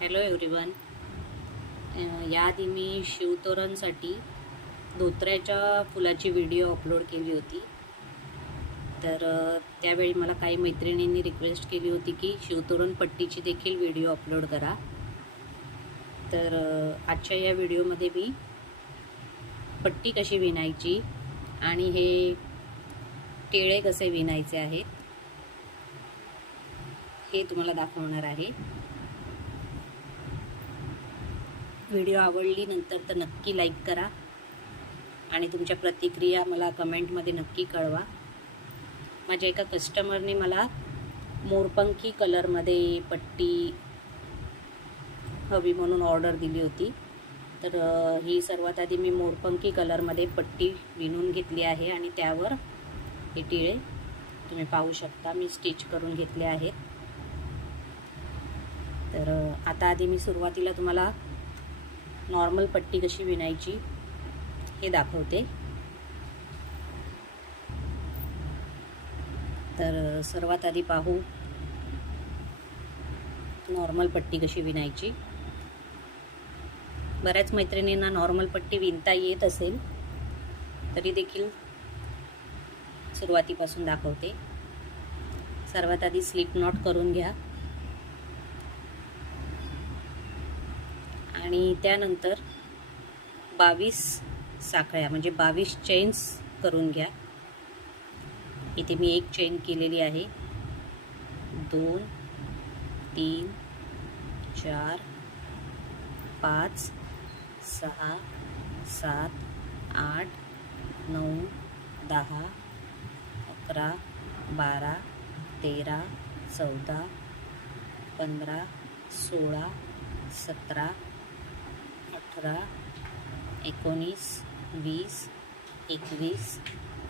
Hello everyone. याआधी मी शिवतोरणसाठी धोत्र्याच्या फुलाची video upload केली होती. तर त्यावेळी मला काही मैत्रिणींनी रिक्वेस्ट केली होती की शिवतोरण पट्टीची देखील व्हिडिओ अपलोड करा. तर आजच्या या व्हिडिओमध्ये मी पट्टी कशी विणायची आणि हे टिळे कसे विणायचे आहेत हे तुम्हाला दाखवणार आहे. व्हिडिओ आवडली नंतर तर नक्की लाईक करा आणि तुमच्या प्रतिक्रिया मला कमेंटमध्ये नक्की कळवा. माझ्या एका कस्टमरने मला मोरपंखी कलरमध्ये पट्टी हवी म्हणून ऑर्डर दिली होती. तर ही सर्वात आधी मी मोरपंखी कलरमध्ये पट्टी विणून घेतली आहे आणि त्यावर हे टिळे तुम्ही पाहू शकता मी स्टिच करून घेतले आहेत. तर आता आधी मी सुरुवातीला तुम्हाला नॉर्मल पट्टी कशी विणायची हे दाखवते. तर सर्वात आधी पाहू नॉर्मल पट्टी कशी विणायची. बऱ्याच मैत्रिणींना नॉर्मल पट्टी विणता येत असेल तरी देखील सुरुवातीपासून दाखवते. सर्वात आधी स्लिप नॉट करून घ्या आणि त्यानंतर 22 साखळ्या म्हणजे 22 चेन्स करून घ्या. इथे मी एक चेन केलेली आहे. 2 3 4 5 6 7 8 9 10 11 12 13 14 15 16 17 18 19 20 21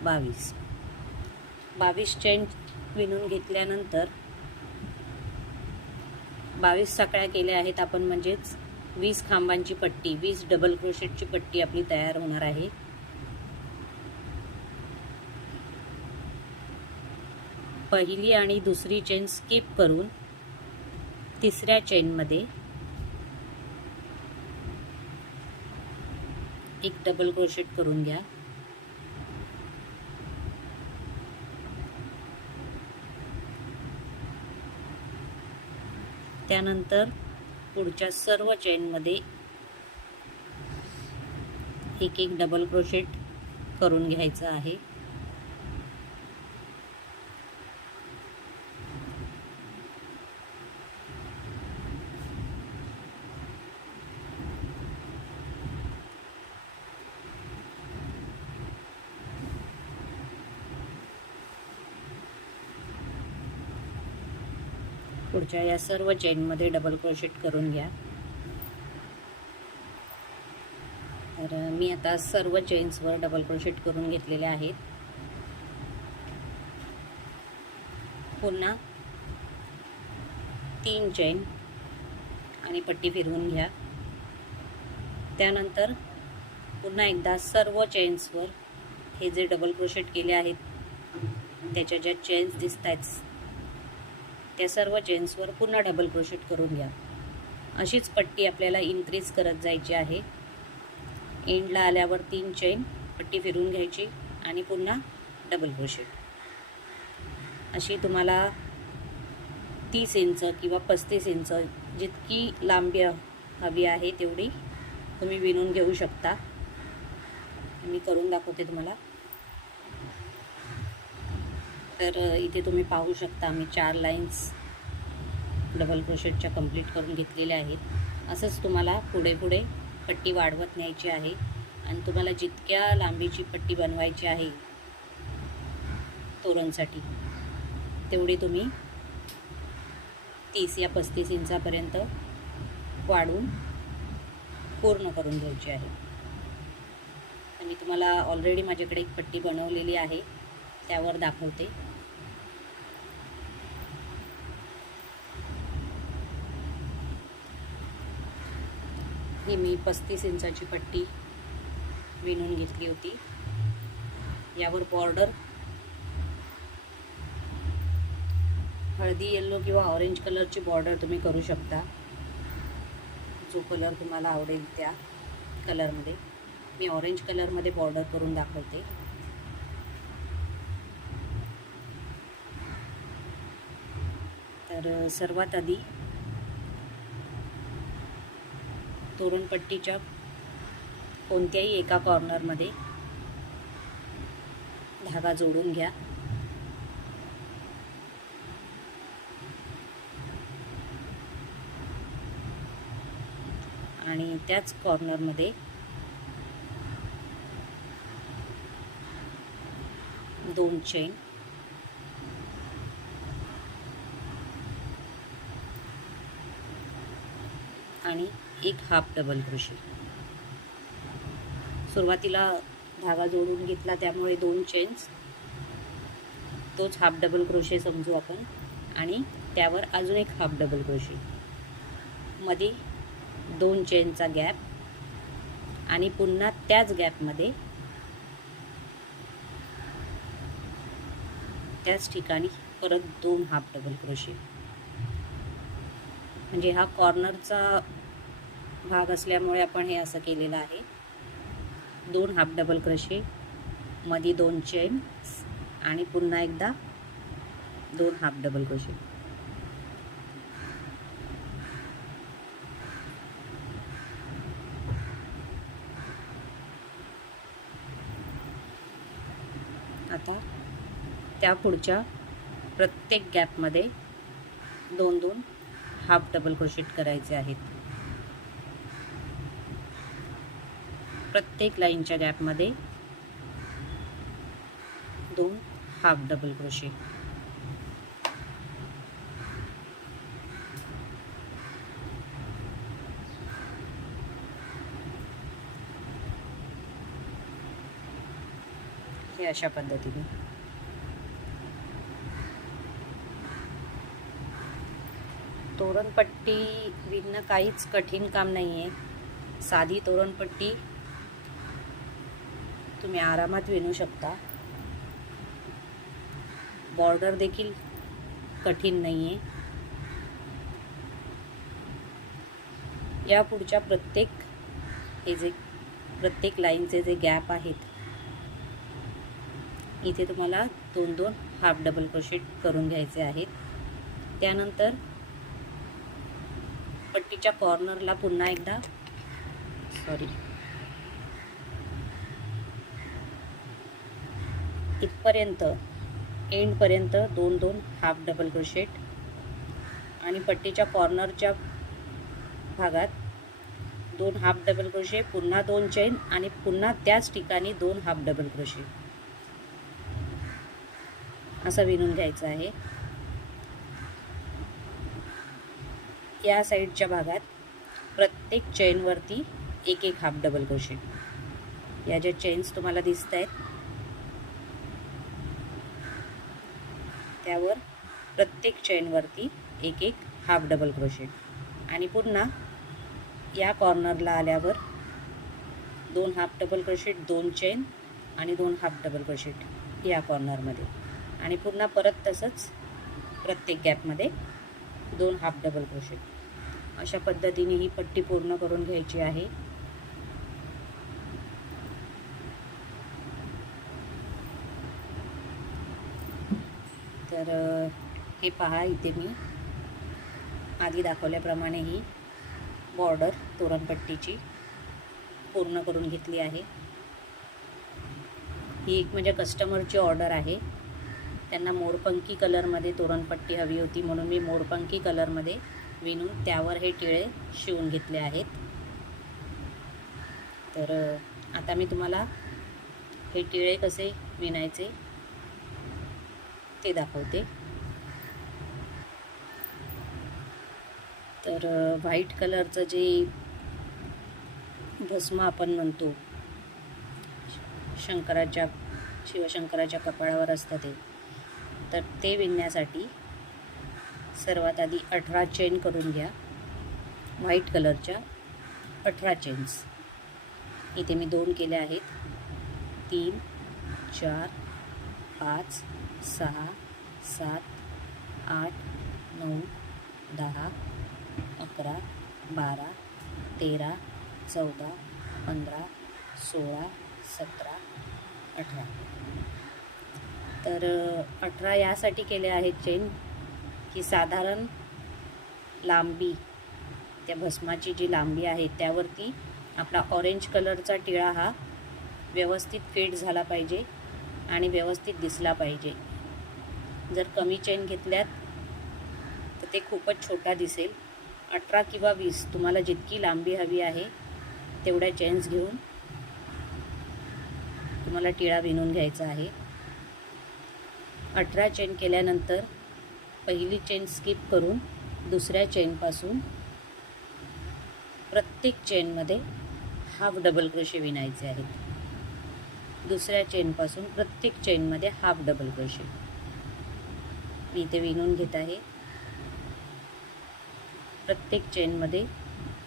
22 22 चेन विणून घेतल्यानंतर 22 साखळ्या केल्या आहेत आपण, म्हणजेच 20 खांबांची पट्टी, 20 डबल क्रोशेटची पट्टी आपली तयार होणार आहे. पहिली आणि दुसरी चेन स्किप करून तिसऱ्या चेनमध्ये एक डबल क्रोशेट करून घ्या. त्यानंतर पुढच्या सर्व चेनमध्ये एक एक डबल क्रोशेट करून घ्यायचं आहे. पुढच्या या सर्व चेनमध्ये डबल क्रोशेट करून घ्या. तर मी आता सर्व चेन्सवर डबल क्रोशेट करून घेतलेले आहेत. पुन्हा 3 चेन आणि पट्टी फिरवून घ्या. त्यानंतर पुन्हा एकदा सर्व चेन्सवर हे जे डबल क्रोशेट केले आहेत त्याच्या ज्या चेन्स दिसत आहेत त्या सर्व चेन्सवर पुन्हा डबल क्रोशेट करून घ्या. अशीच पट्टी आपल्याला इन्क्रीज करत जायची आहे. एंडला आल्यावर 3 चेन, पट्टी फिरवून घ्यायची आणि पुन्हा डबल क्रोशेट. अशी तुम्हाला 30 इंच किंवा 35 इंच जितकी लांबी हवी आहे तेवढी तुम्ही विणून घेऊ शकता. मी करून दाखवते तुम्हाला. तर इथे तुम्ही पाहू शकता मी 4 लाईन्स डबल क्रोशेटच्या कंप्लीट करून घेतलेल्या आहेत. असंच तुम्हाला पुढे पुढे पट्टी वाढवत न्यायची आहे आणि तुम्हाला जितक्या लांबीची पट्टी बनवायची आहे तोरणसाठी तेवढी तुम्ही 30 या 35 इंचापर्यंत वाढवून पूर्ण करून घ्यायची आहे. आणि तुम्हाला ऑलरेडी माझ्याकडे एक पट्टी बनवलेली आहे त्यावर दाखवते. ही मी 35 इंचाची पट्टी विणून घेतली होती. यावर बॉर्डर हळदी येल्लो किंवा ऑरेंज कलरची बॉर्डर तुम्ही करू शकता. जो कलर तुम्हाला आवडेल त्या कलरमध्ये. मी ऑरेंज कलरमध्ये बॉर्डर करून दाखवते. तर सर्वात आधी तोरणपट्टीच्या कोणत्याही एका कॉर्नरमध्ये धागा जोडून घ्या. आणि त्याच कॉर्नरमध्ये दोन चेन आणि एक हाफ डबल क्रोशे. सुरुवातीला धागा जोडून घेतला त्यामुळे दोन चेन्स, तोच हाफ डबल क्रोशे समजू आपण. आणि त्यावर अजून एक हाफ डबल क्रोशे, मध्ये दोन चेनचा गॅप आणि पुन्हा त्याच गॅपमध्ये त्याच ठिकाणी परत दोन हाफ डबल क्रोशे. म्हणजे हा कॉर्नरचा भाग असल्यामुळे आपण हे असं केलेलं आहे. दोन हाफ डबल क्रोशे, मध्ये दोन चेन आणि पुन्हा एकदा दोन हाफ डबल क्रोशे. आता त्या पुढच्या प्रत्येक गॅपमध्ये दोन दोन हाफ डबल क्रोशेट करायचे आहेत. प्रत्येक लाईनच्या गॅपमध्ये दोन हाफ डबल क्रोशे. हे अशा पद्धतीने. तोरणपट्टी विणणं काहीच कठीण काम नाही आहे. साधी तोरणपट्टी तुम्ही आरामात विणू शकता. बॉर्डर देखील कठीण नाही आहे. या पुढच्या प्रत्येक लाईनचे जे गॅप आहेत, इथे तुम्हाला दोन दोन हाफ डबल क्रोशेट करून घ्यायचे आहेत. त्यानंतर पट्टीच्या कॉर्नरला पुन्हा एकदा इथपर्यंत एंडपर्यंत दोन दोन हाफ डबल क्रोशेट आणि पट्टीच्या कॉर्नरच्या भागात दोन हाफ डबल क्रोशे, पुन्हा दोन चेन आणि पुन्हा त्याच ठिकाणी दोन हाफ डबल क्रोशे असं विणून घ्यायचं आहे. या साईडच्या भागात प्रत्येक चेनवरती एक एक हाफ डबल क्रोशे. या ज्या चेन्स तुम्हाला दिसत आहेत त्यावर प्रत्येक चेनवरती एक एक हाफ डबल क्रोशेट आणि पुन्हा या कॉर्नरला आल्यावर दोन हाफ डबल क्रोशेट, दोन चेन आणि दोन हाफ डबल क्रोशेट या कॉर्नरमध्ये. आणि पुन्हा परत तसंच प्रत्येक गॅपमध्ये दोन हाफ डबल क्रोशेट. अशा पद्धतीने ही पट्टी पूर्ण करून घ्यायची आहे. तर हे पहा, इथे मी आधी दाखवल्याप्रमाणे ही बॉर्डर तोरणपट्टीची पूर्ण करून घेतली आहे. ही एक म्हणजे कस्टमरची ऑर्डर आहे. त्यांना मोरपंखी कलरमध्ये तोरणपट्टी हवी होती म्हणून मी मोरपंखी कलरमध्ये विणून त्यावर हे टिळे शिवून घेतले आहेत. तर आता मी तुम्हाला हे टिळे कसे विणायचे ते दाखवते. तर व्हाईट कलरचं जे भस्म आपण म्हणतो, शिवशंकराच्या कपाळावर असतं तर ते विणण्यासाठी सर्वात आधी 18 चेन करून घ्या. व्हाईट कलरच्या 18 चेन्स. इथे मी 2 केल्या आहेत. 3 4 5 6 7 8 9 10 11 12 13, 14, 15, 16, 17, 18. तर 18 यासाठी केले आहेत चेन की साधारण लांबी, त्या भस्माची जी लांबी आहे त्यावरती आपला ऑरेंज कलरचा टिळा हा व्यवस्थित फिट झाला पाहिजे आणि व्यवस्थित दिसला पाहिजे. जर कमी चेन घेतल्यात तर ते खूपच छोटा दिसेल. 18 किंवा 20 तुम्हाला जितकी लांबी हवी आहे तेवढ्या चेन्स घेऊन तुम्हाला टिळा विणून घ्यायचा आहे. 18 चेन केल्यानंतर पहिली चेन स्किप करून दुसऱ्या चेनपासून प्रत्येक चेनमध्ये हाफ डबल क्रोशे विणायचे आहेत. दुसऱ्या चेनपासून प्रत्येक चेनमध्ये हाफ डबल क्रोशे मी इथे विणून घेत आहे. प्रत्येक चेनमध्ये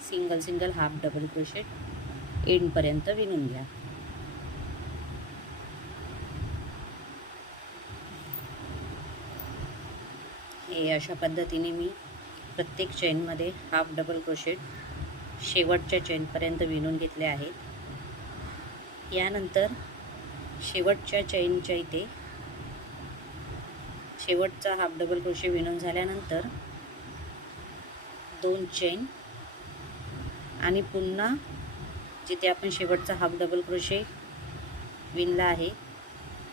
single single half double crochet एंडपर्यंत विणून घ्या. हे अशा पद्धतीने मी प्रत्येक चेनमध्ये हाफ डबल क्रोशेट शेवटच्या चेनपर्यंत विणून घेतले आहेत. यानंतर शेवटच्या चेनच्या इथे शेवटचा हाफ डबल क्रोशे विणून झाल्यानंतर 2 चेन आणि पुन्हा जिथे आपण शेवटचा हाफ डबल क्रोशे विणला आहे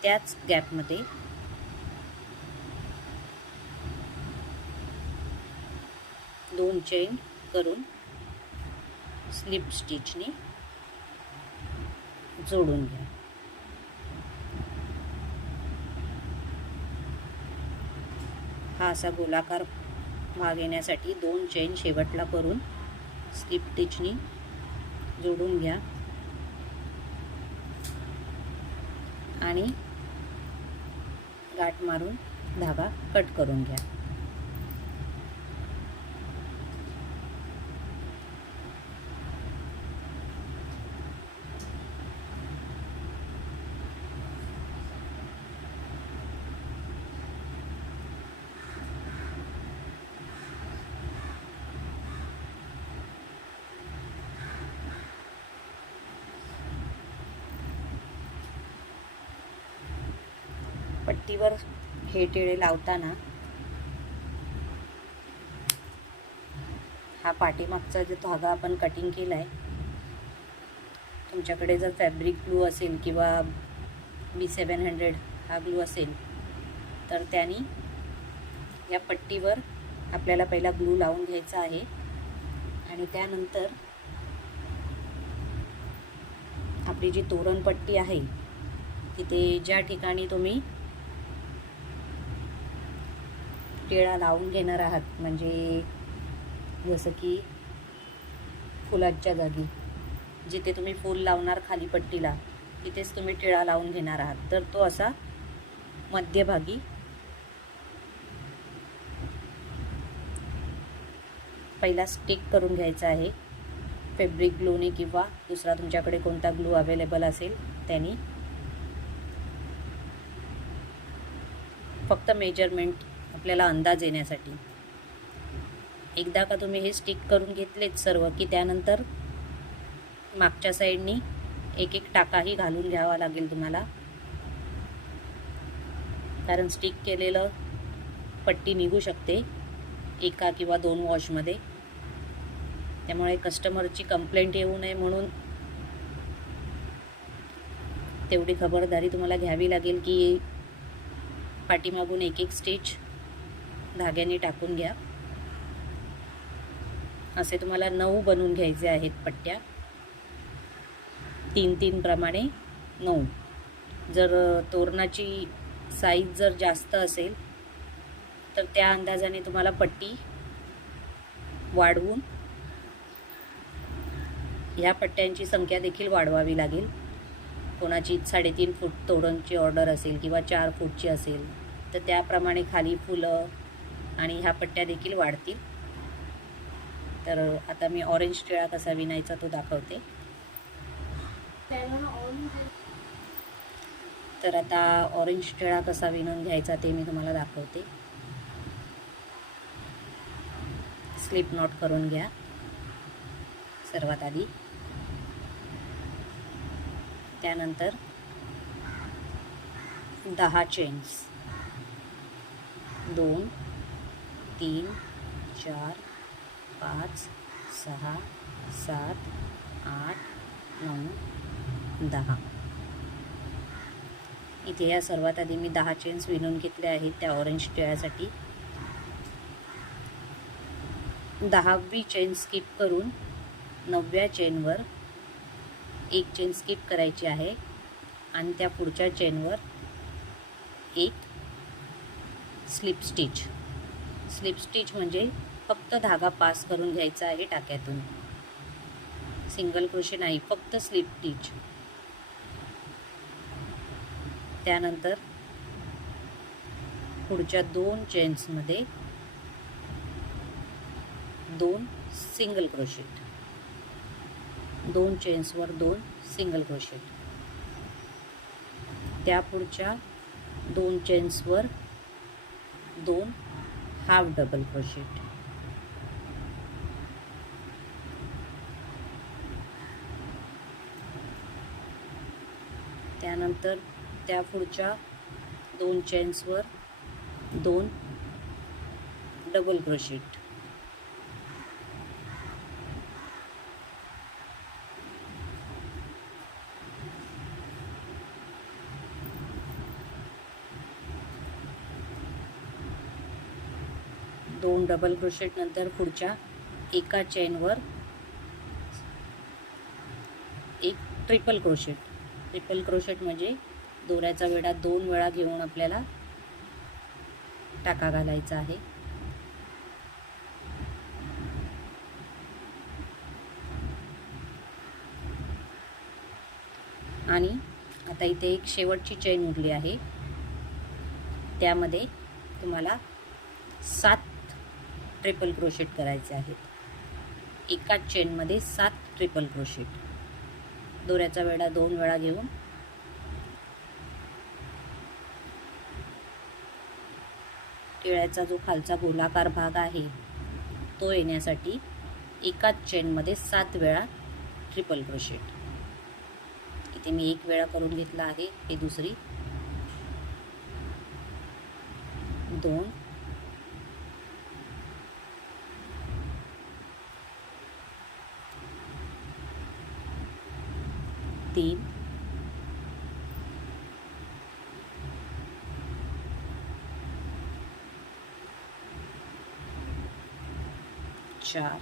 त्याच गॅपमध्ये 2 चेन करून स्लिप स्टिचने जोडून घ्या. हा असा गोलाकार भाग येण्यासाठी 2 चेन शेवटला करून स्लिप स्टिचने जोडून घ्या आणि गाठ मारून धागा कट करून घ्या. पट्टीवर हे टिळे लावताना हा पाठीमागचा जो धागा आपण कटिंग केला आहे, तुमच्याकडे जर फॅब्रिक ग्लू असेल किंवा B700 हा ग्लू असेल तर त्याने या पट्टीवर आपल्याला पहिला ग्लू लावून घ्यायचा आहे आणि त्यानंतर आपली जी तोरणपट्टी आहे तिथे ज्या ठिकाणी तुम्ही टिळा लावून घेणार आहात, म्हणजे जसं की फुलाच्या जागी जिथे तुम्ही फूल लावणार खाली पट्टीला तिथेच तुम्ही टिळा लावून घेणार आहात, तर तो असा मध्यभागी पहिला स्टिक करून घ्यायचा आहे फॅब्रिक ग्लूने किंवा दुसरा तुमच्याकडे कोणता ग्लू अवेलेबल असेल त्याने. फक्त मेजरमेंट आपल्याला अंदाज येण्यासाठी. एकदा का तुम्ही हे स्टिक करून घेतलेत सर्व की त्यानंतर मागच्या साईडनी एक एक टाकाही घालून घ्यावा लागेल तुम्हाला, कारण स्टिक केलेलं पट्टी निघू शकते एका किंवा 2 वॉशमध्ये. त्यामुळे कस्टमरची कंप्लेंट येऊ नये म्हणून तेवढी खबरदारी तुम्हाला घ्यावी लागेल की पाठीमागून एक एक स्टिच धाग्याने टाकून घ्या. असे तुम्हाला 9 बनवून घ्यायचे आहेत पट्ट्या, 3-3 प्रमाणे 9. जर तोरणाची साईज जर जास्त असेल तर त्या अंदाजाने तुम्हाला पट्टी वाढवून ह्या पट्ट्यांची संख्या देखील वाढवावी लागेल. कोणाची 3.5 फूट तोरणची ऑर्डर असेल किंवा 4 फूटची असेल तर त्याप्रमाणे खाली फुलं आणि ह्या पट्ट्या देखील वाढतील. तर आता मी ऑरेंज टिळा कसा विणायचा तो दाखवते. तर आता ऑरेंज टिळा कसा विणून घ्यायचा ते मी तुम्हाला दाखवते. स्लिप नॉट करून घ्या. सर्वात आधी. त्यानंतर 10 चेन्स, 2 3 4 5 6 7 8 9 10. इथे या सर्वात आधी मी 10 चेन्स विणून घेतले आहेत त्या ऑरेंज टिळ्यासाठी. 10वी चेन स्किप करून 9व्या चेनवर एक चेन स्किप करायची आहे आणि त्या पुढच्या चेनवर एक स्लिप स्टिच. स्लिप स्टिच म्हणजे फक्त धागा पास करून घ्यायचा आहे टाक्यातून, सिंगल क्रोशे नाही, फक्त स्लिप स्टिच. त्यानंतर पुढच्या 2 चेन्समध्ये 2 सिंगल क्रोशेट, 2 चेन्सवर 2 सिंगल क्रोशेट. त्या पुढच्या 2 चेन्सवर 2 हाफ डबल क्रोशेट. त्यानंतर त्या पुढच्या 2 चेन्सवर 2 डबल क्रोशेट. दोन डबल क्रोशेट नंतर पुढच्या एका चेनवर एक ट्रिपल क्रोशेट. ट्रिपल क्रोशेट म्हणजे दोऱ्याचा विडा 2 वेळा घेऊन आपल्याला टाका घालायचा आहे. आणि आता इथे एक शेवटची चेन उरली आहे, त्यामध्ये तुम्हाला 7 ट्रिपल क्रोशेट करायचे आहेत. एकाच चेनमध्ये 7 ट्रिपल क्रोशेट. दोऱ्याचा वेढा 2 वेळा घेऊन टिळ्याचा जो खालचा गोलाकार भाग आहे तो येण्यासाठी एकाच चेनमध्ये 7 वेळा ट्रिपल क्रोशेट. इथे मी 1 वेळा करून घेतला आहे, हे दुसरी 2 3 4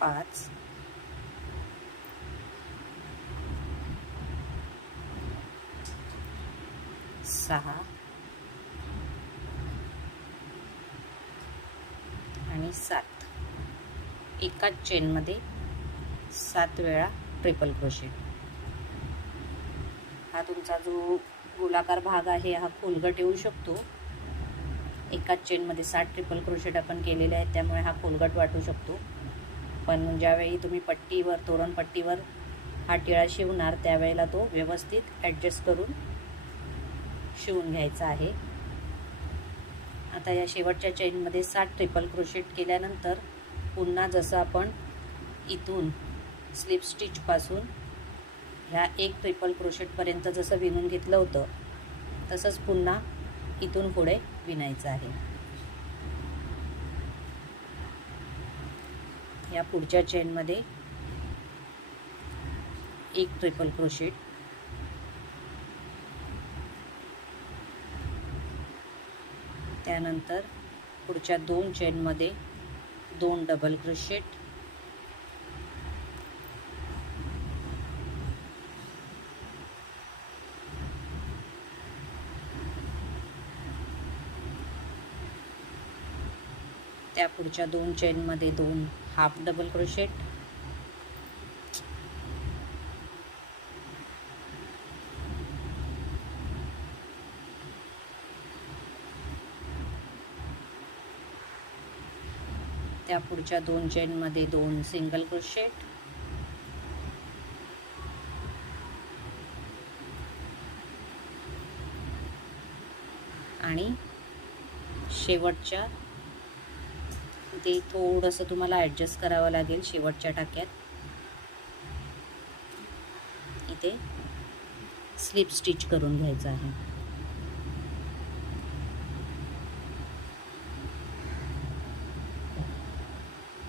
5 6 आणि 7. एकाच चेनमध्ये 7 वेळा ट्रिपल क्रोशेट. हा तुमचा जो गोलाकार भाग आहे हा खोलगट येऊ शकतो. एकाच चेनमध्ये 7 ट्रिपल क्रोशेट आपण केलेले आहेत, त्यामुळे हा खोलगट वाटू शकतो. पण ज्यावेळी तुम्ही पट्टीवर, तोरणपट्टीवर हा टिळा शिवणार त्यावेळेला तो व्यवस्थित ॲडजस्ट करून शिवून घ्यायचा आहे. आता या शेवटच्या चेनमध्ये 7 ट्रिपल क्रोशेट केल्यानंतर पुन्हा जसं आपण इथून स्लिप स्टिचपासून ह्या 1 ट्रिपल क्रोशेटपर्यंत जसं विणून घेतलं होतं तसंच पुन्हा इथून पुढे विणायचं आहे. या पुढच्या चेनमध्ये 1 ट्रिपल क्रोशेट, त्यानंतर पुढच्या 2 चेनमध्ये 2 डबल क्रोशेट, त्या पुढच्या 2 चेनमध्ये 2 हाफ डबल क्रोशेट, त्या पुढच्या 2 चेनमध्ये 2 सिंगल क्रोशेट, आणि शेवटच्या ते थोडंसं तुम्हाला ॲडजस्ट करावं लागेल. शेवटच्या टाक्यात इथे स्लिप स्टिच करून घ्यायचं आहे.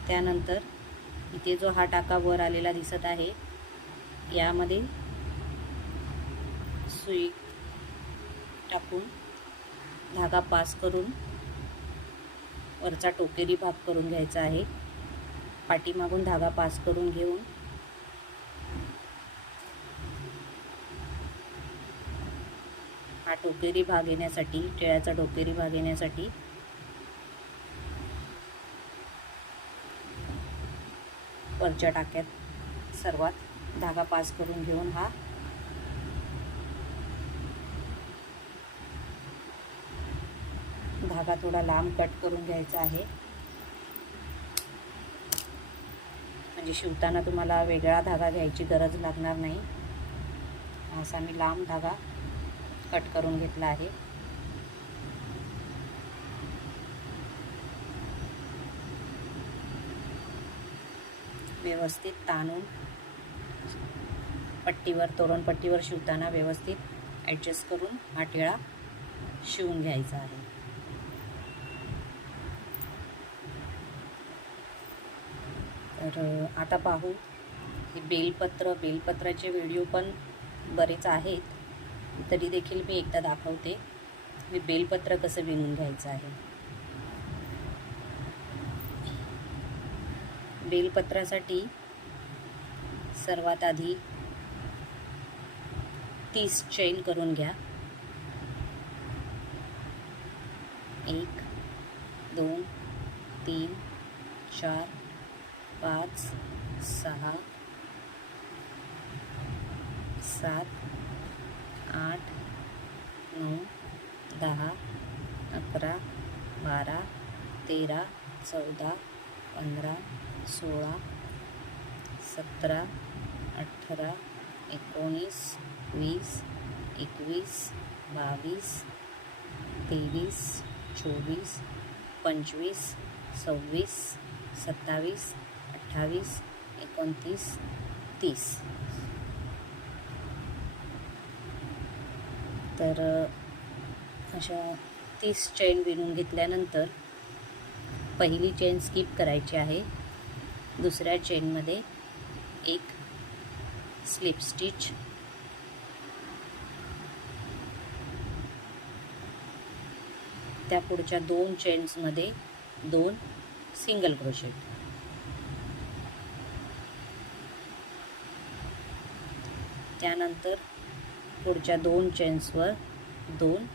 त्यानंतर इथे जो हा टाका वर आलेला दिसत आहे, यामध्ये सुई टाकून धागा पास करून वरचा टोकेरी भाग करून घ्यायचा आहे. पाठीमागून धागा पास करून घेऊन हा टोकेरी भाग येण्यासाठी, टिळ्याचा टोकेरी भाग येण्यासाठी वरच्या टाक्यात सर्वात धागा पास करून घेऊन हा धागा थोडा लांब कट करून घ्यायचा आहे. म्हणजे शिवताना तुम्हाला वेगळा धागा घ्यायची गरज लागणार नाही. असा मी लांब धागा कट करून घेतला आहे. व्यवस्थित ताणून पट्टीवर, तोरणपट्टीवर शिवताना व्यवस्थित ॲडजस्ट करून हा टिळा शिवून घ्यायचा आहे. तर आता पाहू हे बेलपत्राचे व्हिडिओ पण बरेच आहेत, तरी देखील मी एकदा दाखवते मी बेलपत्र कसं विणून घ्यायचं आहे. बेलपत्रासाठी सर्वात आधी 30 चैन करून घ्या. 1 2 3 4 5 6 7 8 9 10 11 12 13 14 15 16 17 18 19 20 21 22 23 24 25 26 27 28 29 30. तर अशा 30 चैन विणून घेतल्यानंतर पहिली चेन स्किप करायची आहे. दुसऱ्या चेनमध्ये एक स्लिप स्टिच, त्या पुढच्या 2 चेन्समध्ये 2 सिंगल क्रोशेट, त्यानंतर पुढच्या 2 चेन्सवर 2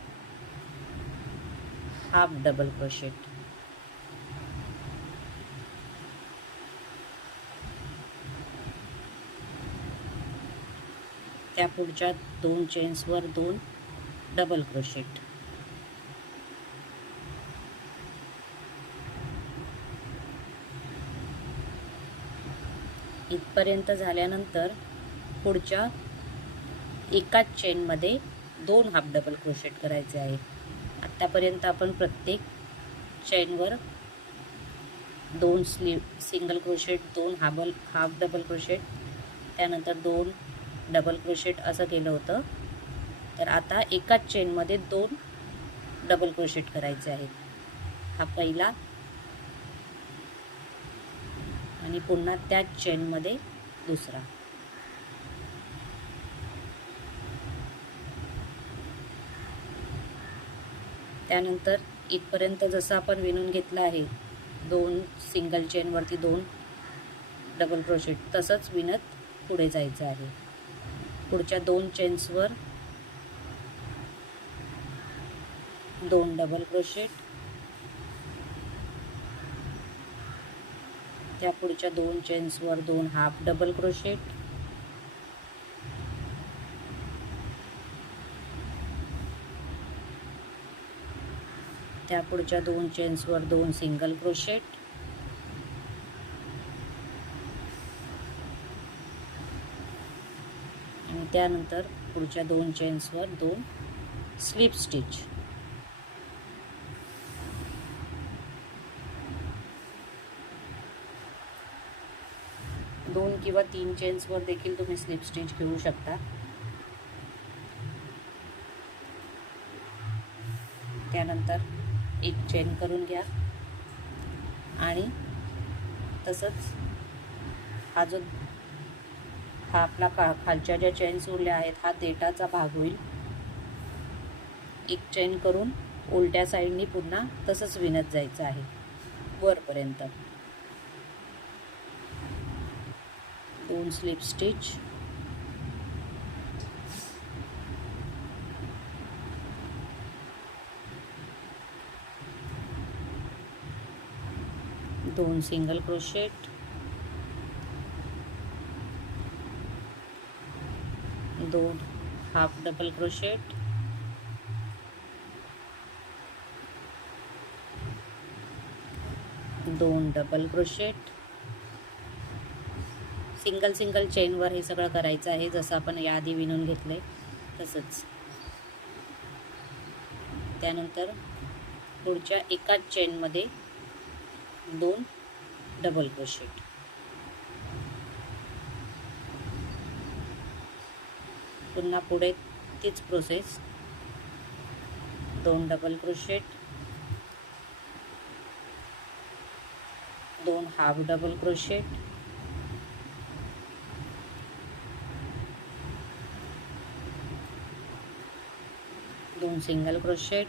हाफ डबल क्रोशेट, त्या पुढच्या 2 चेन्सवर 2 डबल क्रोशेट, इथपर्यंत झाल्यानंतर पुढच्या एकाच चेनमध्ये 2 हाफ डबल क्रोशेट करायचे आहे. आत्तापर्यंत आपण प्रत्येक चेनवर 2 single crochet, 2 half double crochet, त्यानंतर 2 डबल क्रोशेट असं केलं होतं. तर आता एकाच चेनमध्ये 2 डबल क्रोशेट करायचे आहेत. हा पहिला आणि पुन्हा त्याच चेनमध्ये दुसरा. त्यानंतर इथपर्यंत जसं आपण विणून घेतलं आहे 2 सिंगल चेनवरती 2 डबल क्रोशेट, तसंच विणत पुढे जायचं आहे. पुढच्या 2 चेन्सवर 2 डबल क्रोशेट, त्या पुढच्या 2 चेन्सवर 2 हाफ डबल क्रोशेट, त्या पुढच्या 2 चेन्सवर 2 सिंगल क्रोशेट, आणि त्यानंतर पुढच्या 2 चेन्सवर 2 स्लिप स्टिच. 2 किंवा 3 चेन्सवर देखील तुम्ही स्लिप स्टिच घेऊ शकता. त्यानंतर एक चेन करून घ्या आणि तसंच हा आपला खालच्या ज्या चेन्स उरल्या आहेत हा देठाचा भाग होईल. एक चेन करून उलट्या साईडनी पुन्हा तसंच विणत जायचं आहे वरपर्यंत. 2 स्लिप स्टिच, दोन single crochet, 2 half double crochet, 2 double crochet. Single चेनवर हे सगळं करायचं आहे, जसं आपण याआधी विणून घेतलंय तसंच. त्यानंतर पुढच्या एकाच चेनमध्ये 2 डबल क्रोशेट. पुन्हा पुढे तीच process, 2 double crochet, 2 half double crochet, 2 single crochet,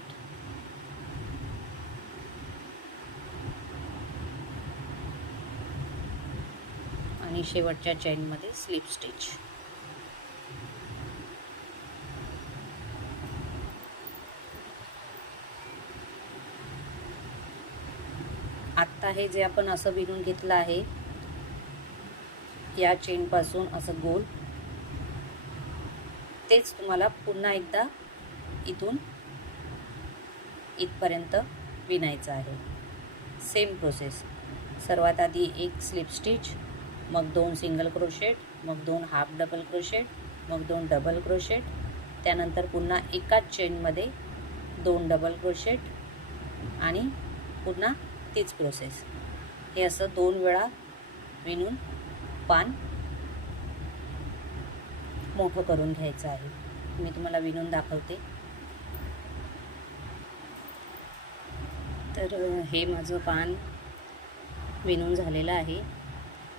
आणि शेवटच्या चेनमध्ये स्लिप स्टिच. आत्ता हे जे आपण असं विणून घेतलं आहे या चेनपासून असं गोल, तेच तुम्हाला पुन्हा एकदा इथून इथपर्यंत विणायचं आहे. Same process. सर्वात आधी एक स्लिप स्टिच, मग 2 सिंगल क्रोशेट, मग 2 हाफ डबल क्रोशेट, मग 2 डबल क्रोशेट. त्यानंतर पुन्हा एकाच चेनमध्ये 2 डबल क्रोशेट आणि पुन्हा तीच प्रोसेस. हे असं 2 वेळा विणून पान मोठं करून घ्यायचं आहे. मी तुम्हाला विणून दाखवते. तर हे माझं पान विणून झालेलं आहे.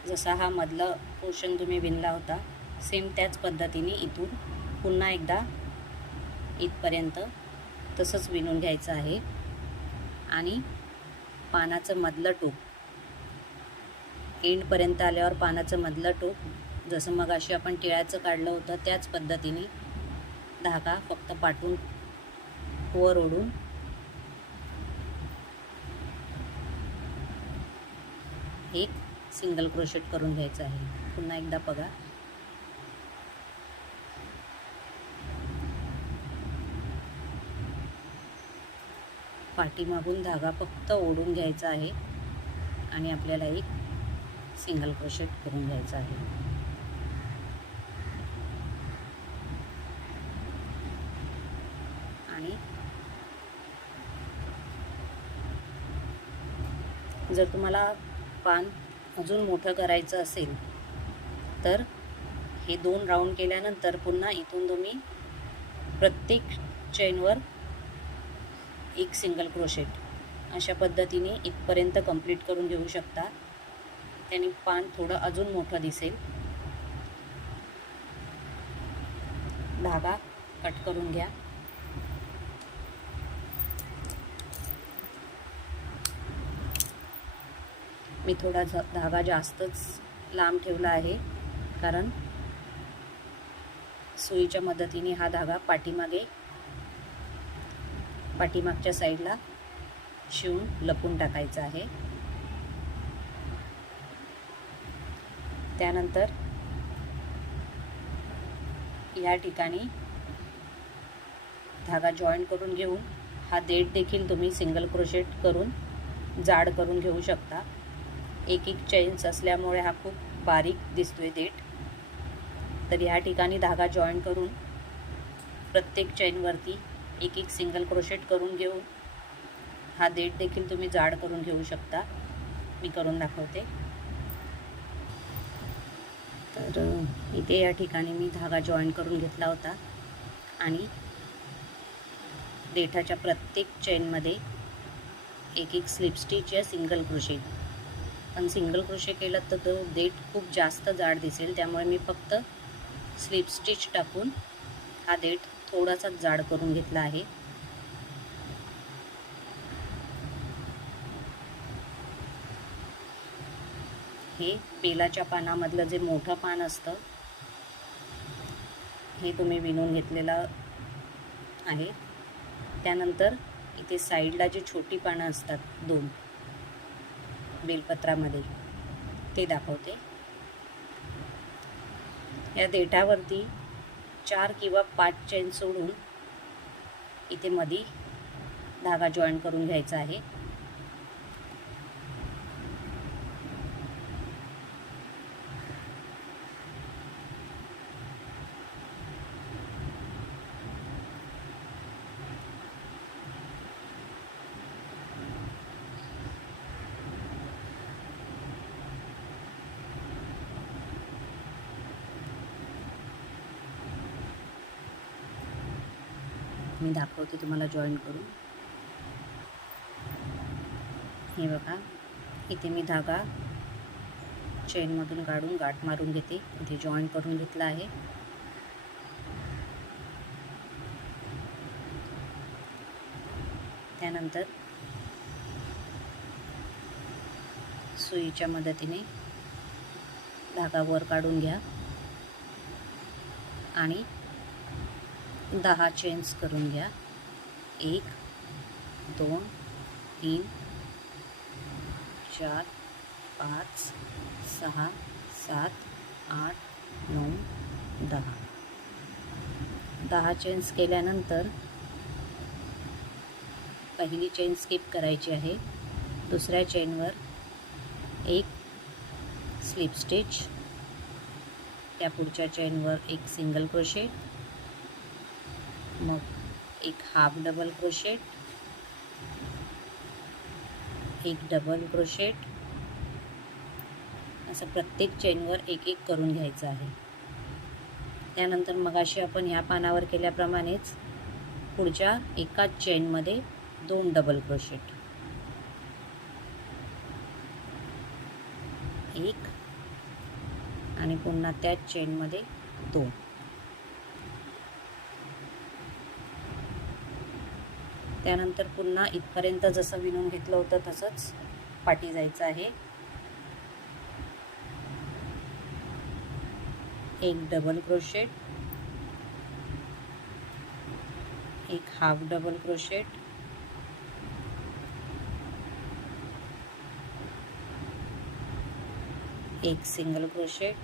जसा हा मधला पोर्शन तुम्ही विणला होता सेम त्याच पद्धतीने इथून पुन्हा एकदा इथपर्यंत तसंच विणून घ्यायचं आहे. आणि पानाचं मधलं टोक एंडपर्यंत आल्यावर पानाचं मधलं टोक जसं मगाशी आपण टिळ्याचं काढलं होतं त्याच पद्धतीने धागा फक्त पाठवून वर ओढून एक सिंगल क्रोशेट करून घ्यायचं आहे. पुन्हा एकदा बघा. पाठीमागून धागा फक्त ओढून घ्यायचा आहे आणि आपल्याला एक सिंगल क्रोशेट करून घ्यायचा आहे. आणि जर तुम्हाला पान अजून मोठं करायचं असेल तर हे 2 राऊंड केल्यानंतर पुन्हा इथून तुम्ही प्रत्येक चेनवर एक सिंगल क्रोशेट अशा पद्धतीने इथपर्यंत कंप्लीट करून घेऊ शकता. त्याने पान थोडं अजून मोठं दिसेल. धागा कट करून घ्या. मी थोडा धागा जास्तच लांब ठेवला आहे कारण सुईच्या मदतीने हा धागा पाठीमागच्या साईडला शिवून लपून टाकायचा आहे. त्यानंतर या ठिकाणी धागा जॉईंट करून घेऊन हा देठ देखील तुम्ही सिंगल क्रोशेट करून जाड करून घेऊ शकता. एक चेन्स असल्यामुळे हा खूप बारीक दिसतोय देठ. तर या ठिकाणी धागा जॉईंट करून प्रत्येक चेनवरती एक सिंगल क्रोशेट करून घेऊन हा देठ देखील तुम्ही जाड करून घेऊ शकता. मी करून दाखवते. तर इथे या ठिकाणी मी धागा जॉईन करून घेतला होता आणि देठाच्या प्रत्येक चेनमध्ये एक एक स्लिप स्टिच या सिंगल क्रोशे. पण सिंगल क्रोशे केलं तर तो देठ खूप जास्त जाड दिसेल, त्यामुळे मी फक्त स्लिप स्टिच टाकून हा देठ थोडासा जाड करून घेतला आहे. हे बेलाच्या पानामधलं जे मोठं पान असतं हे तुम्ही विणून घेतलेलं आहे. त्यानंतर इथे साईडला जी छोटी पानं असतात 2 बेलपत्रामध्ये ते दाखवते. या देठावरती 4 किंवा 5 चेन सोडून इथे मध्ये धागा जॉईन करून घ्यायचा आहे. मी दाखवते तुम्हाला जॉईन करून. हे बघा, इथे मी धागा चेनमधून काढून गाठ मारून घेते. इथे जॉईन करून घेतला आहे. त्यानंतर सुईच्या मदतीने धागा वर काढून घ्या आणि 10 चेन्स करून घ्या. 1 2 3 4 5 6 7 8 9 10. 10 चेन्स केल्यानंतर पहिली चेन स्किप करायची आहे. दुसऱ्या चेनवर एक स्लिप स्टिच, त्या पुढच्या चेनवर एक सिंगल क्रोशेट, मग एक हाफ डबल क्रोशेट, एक डबल क्रोशेट, असं प्रत्येक चेनवर एक एक करून घ्यायचं आहे. त्यानंतर मगाशी आपण ह्या पानावर केल्याप्रमाणेच पुढच्या एकाच चेनमध्ये 2 डबल क्रोशेट, 1 आणि पुन्हा त्याच चेनमध्ये 2. त्यानंतर पुन्हा इथपर्यंत जसं विणून घेतलं होतं तसंच पाठी जायचं आहे. एक डबल क्रोशेट, एक हाफ डबल क्रोशेट, एक सिंगल क्रोशेट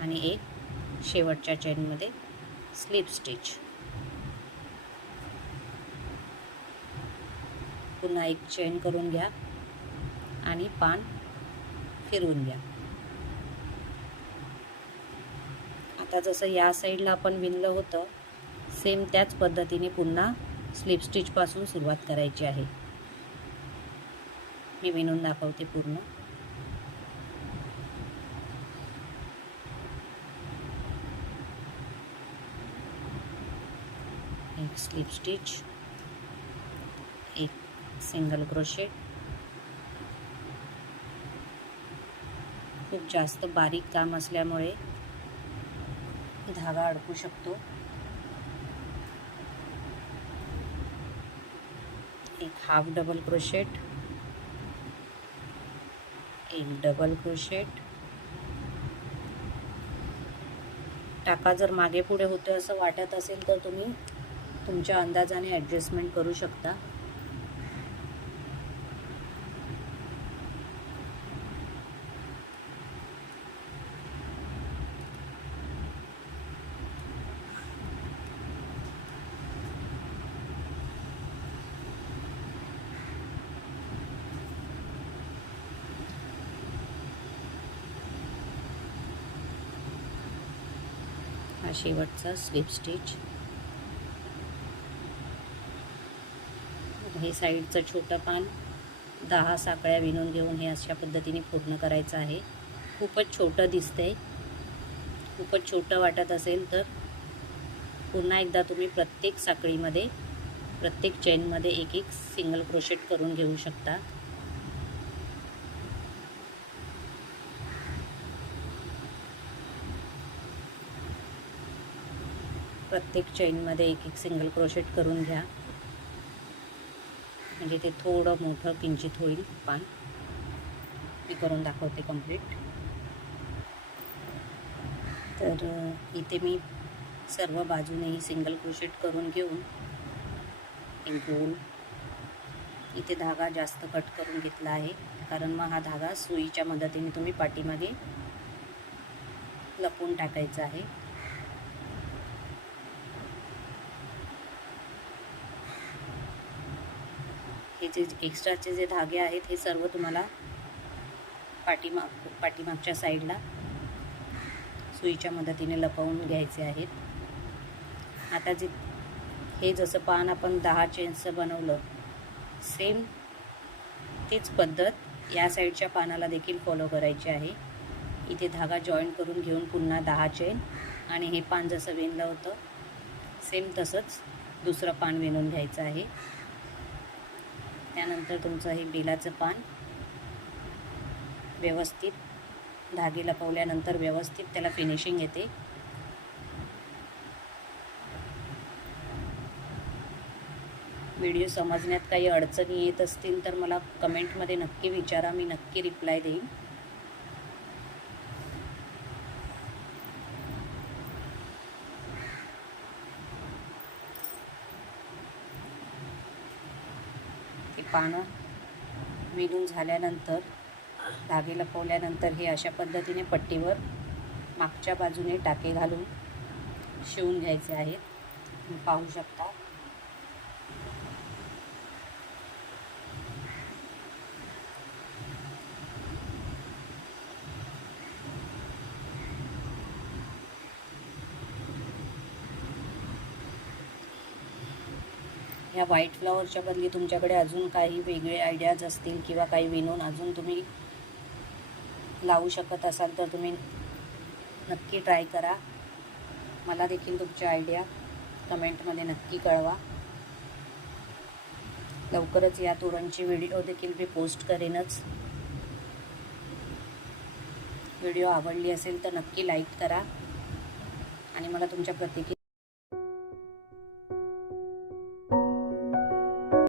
आणि एक शेवटच्या चेनमध्ये स्लिप स्टिच. पुन्हा एक चेन करून घ्या आणि पान फिरवून घ्या. आता जसं या साईडला आपण विणलं होतं सेम त्याच पद्धतीने पुन्हा स्लिप स्टिचपासून सुरुवात करायची आहे. मी विणून दाखवते पूर्ण. एक स्लिप स्टिच, एक सिंगल क्रोशेट. खूप जास्त बारीक काम असल्यामुळे धागा अडकू शकतो. एक हाफ डबल क्रोशेट, एक डबल क्रोशेट. टाका जर मागे पुढे होते असं वाटत असेल तर तुम्ही तुमच्या अंदाजाने ॲडजस्टमेंट करू शकता. हा शेवटचा स्लिप स्टिच. हे साईडचं छोटं पान 10 साकळ्या विणून घेऊन हे अशा पद्धतीने पूर्ण करायचं आहे. खूपच छोटं दिसतंय, खूपच छोटं वाटत असेल तर पुन्हा एकदा तुम्ही प्रत्येक साखळीमध्ये, प्रत्येक चेनमध्ये एक एक सिंगल क्रोशेट करून घेऊ शकता. प्रत्येक चेनमध्ये एक एक सिंगल क्रोशेट करून घ्या, म्हणजे ते थोडं मोठं किंचित होईल पान. मी करून दाखवते कंप्लीट. तर इथे मी सर्व बाजूनेही सिंगल क्रोशेट करून घेऊन एक गोल इथे धागा जास्त कट करून घेतला आहे, कारण मग हा धागा सुईच्या मदतीने तुम्ही पाठीमागे लपवून टाकायचा आहे. हे जे एक्स्ट्राचे जे धागे आहेत हे सर्व तुम्हाला पाठीमागच्या साईडला सुईच्या मदतीने लपवून घ्यायचे आहेत. आता हे जसं पान आपण 10 चेन्सचं बनवलं, सेम तीच पद्धत या साईडच्या पानाला देखील फॉलो करायची आहे. इथे धागा जॉईन करून घेऊन पुन्हा 10 चेन आणि हे पान जसं विणलं होतं सेम तसंच दुसरं पान विणून घ्यायचं आहे. त्यानंतर तुमचं हे बेलाचं पान व्यवस्थित धागे लपवल्यानंतर व्यवस्थित त्याला फिनिशिंग येते. व्हिडिओ समजण्यात काही अडचणी येत असतील तर मला कमेंटमध्ये नक्की विचारा, मी नक्की रिप्लाय देईन. हे पानं विणून झाल्यानंतर धागे लपवल्यानंतर हे अशा पद्धतीने पट्टीवर मागच्या बाजूने टाके घालून शिवून घ्यायचे आहेत. तुम्ही पाहू शकता. ह्या व्हाईट फ्लॉवरच्या बदली तुमच्याकडे अजून काही वेगळे आयडियाज असतील किंवा काही विणून अजून तुम्ही लावू शकत असाल तर तुम्ही नक्की ट्राय करा. मला देखील तुमची आयडिया कमेंटमध्ये नक्की कळवा. लवकरच या तोरणची व्हिडिओ देखील मी पोस्ट करेनच. व्हिडिओ आवडली असेल तर नक्की लाईक करा आणि मला तुमच्या प्रतिक्रिया